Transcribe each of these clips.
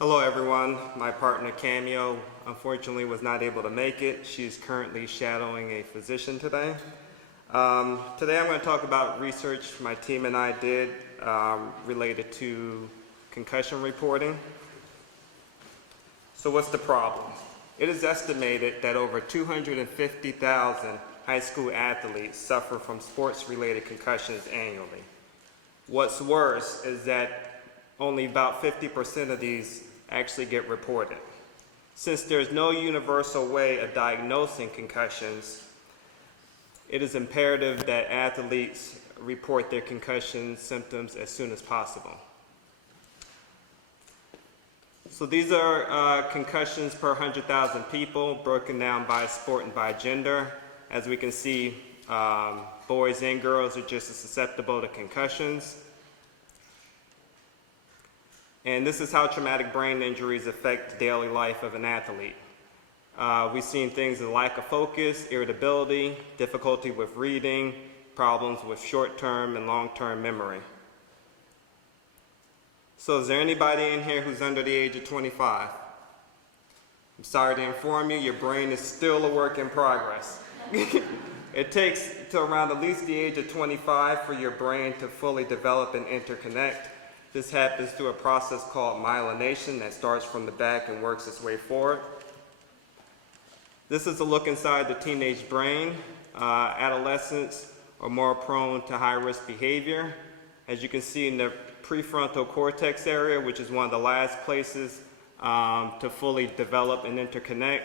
Hello everyone, my partner Cameo unfortunately was not able to make it. She's currently shadowing a physician today. Today I'm going to talk about research my team and I did related to concussion reporting. So what's the problem? It is estimated that over 250,000 high school athletes suffer from sports-related concussions annually. What's worse is that only about 50% of these actually get reported. Since there's no universal way of diagnosing concussions, it is imperative that athletes report their concussion symptoms as soon as possible. So these are concussions per 100,000 people, broken down by sport and by gender. As we can see, boys and girls are just as susceptible to concussions. And this is how traumatic brain injuries affect the daily life of an athlete. We've seen things like lack of focus, irritability, difficulty with reading, problems with short-term and long-term memory. So is there anybody in here who's under the age of 25? I'm sorry to inform you, your brain is still a work in progress. It takes till around at least the age of 25 for your brain to fully develop and interconnect. This happens through a process called myelination that starts from the back and works its way forward. This is a look inside the teenage brain. Adolescents are more prone to high-risk behavior. As you can see in the prefrontal cortex area, which is one of the last places to fully develop and interconnect,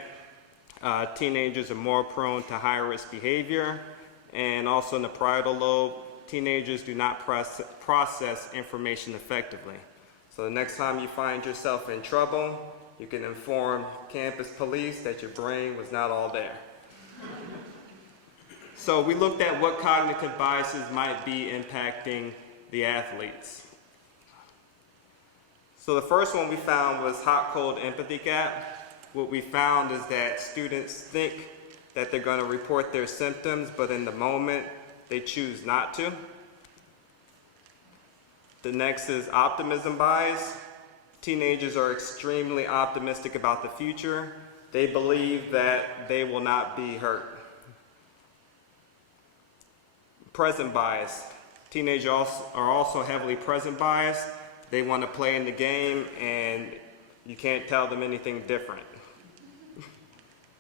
teenagers are more prone to high-risk behavior. And also in the parietal lobe, teenagers do not process information effectively. So the next time you find yourself in trouble, you can inform campus police that your brain was not all there. So we looked at what cognitive biases might be impacting the athletes. So the first one we found was hot-cold empathy gap. What we found is that students think that they're going to report their symptoms, but in the moment, they choose not to. The next is optimism bias. Teenagers are extremely optimistic about the future. They believe that they will not be hurt. Present bias. Teenagers are also heavily present biased. They want to play in the game and you can't tell them anything different.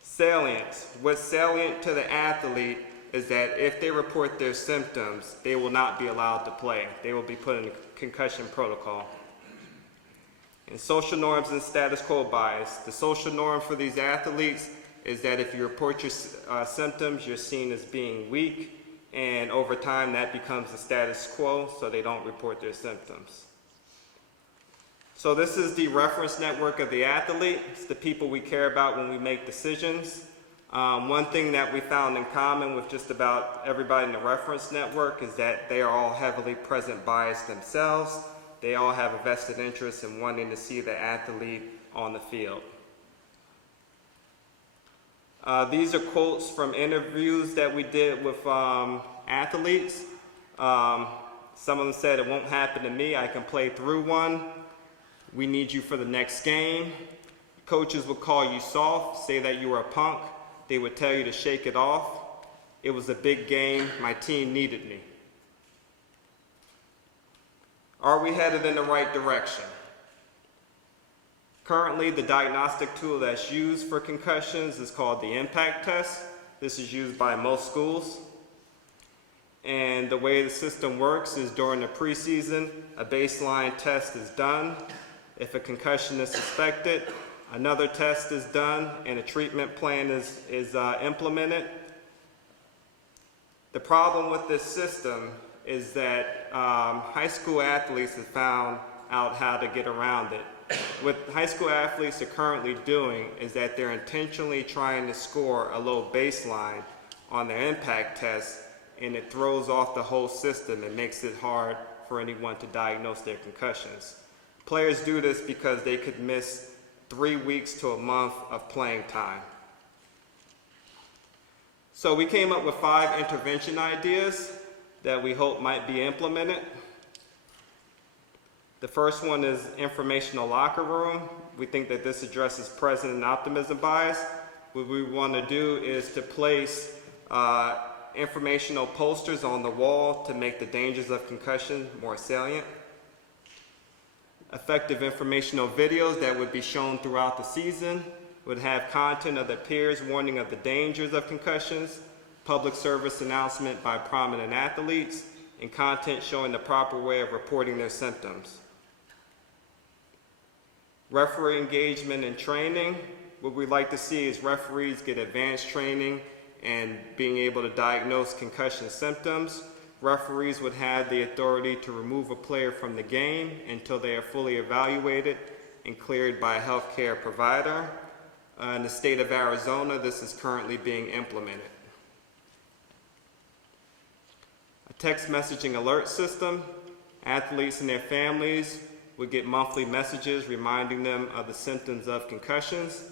Salience. What's salient to the athlete is that if they report their symptoms, they will not be allowed to play. They will be put in a concussion protocol. And social norms and status quo bias. The social norm for these athletes is that if you report your symptoms, you're seen as being weak, and over time that becomes the status quo, so they don't report their symptoms. So this is the reference network of the athlete. It's the people we care about when we make decisions. One thing that we found in common with just about everybody in the reference network is that they are all heavily present biased themselves. They all have a vested interest in wanting to see the athlete on the field. These are quotes from interviews that we did with athletes. Some of them said, "It won't happen to me, I can play through one. We need you for the next game." Coaches would call you soft, say that you were a punk. They would tell you to shake it off. It was a big game, my team needed me. Are we headed in the right direction? Currently, the diagnostic tool that's used for concussions is called the impact test. This is used by most schools. And the way the system works is during the preseason, a baseline test is done. If a concussion is suspected, another test is done and a treatment plan is implemented. The problem with this system is that high school athletes have found out how to get around it. What high school athletes are currently doing is that they're intentionally trying to score a low baseline on their impact test, and it throws off the whole system and makes it hard for anyone to diagnose their concussions. Players do this because they could miss 3 weeks to a month of playing time. So we came up with 5 intervention ideas that we hope might be implemented. The first one is informational locker room. We think that this addresses present and optimism bias. What we want to do is to place informational posters on the wall to make the dangers of concussion more salient. Effective informational videos that would be shown throughout the season would have content of the peers warning of the dangers of concussions, public service announcement by prominent athletes, and content showing the proper way of reporting their symptoms. Referee engagement and training. What we'd like to see is referees get advanced training and being able to diagnose concussion symptoms. Referees would have the authority to remove a player from the game until they are fully evaluated and cleared by a healthcare provider. In the state of Arizona, this is currently being implemented. A text messaging alert system. Athletes and their families would get monthly messages reminding them of the symptoms of concussions.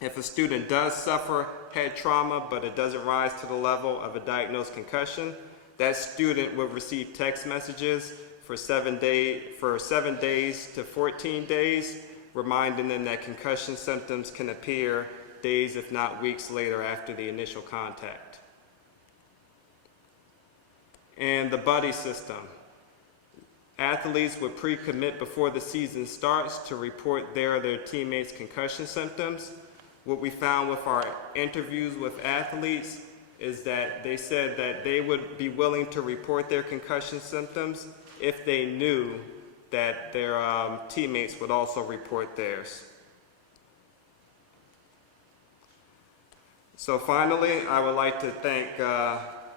If a student does suffer head trauma, but it doesn't rise to the level of a diagnosed concussion, that student would receive text messages for 7 days to 14 days, reminding them that concussion symptoms can appear days, if not weeks later after the initial contact. And the buddy system. Athletes would pre-commit before the season starts to report their teammates' concussion symptoms. What we found with our interviews with athletes is that they said that they would be willing to report their concussion symptoms if they knew that their teammates would also report theirs. So finally, I would like to thank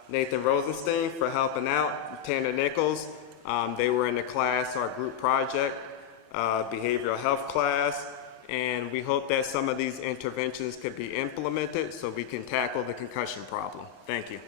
Nathan Rosenstein for helping out, Tanner Nichols. They were in the class, our group project, behavioral health class, and we hope that some of these interventions could be implemented so we can tackle the concussion problem. Thank you.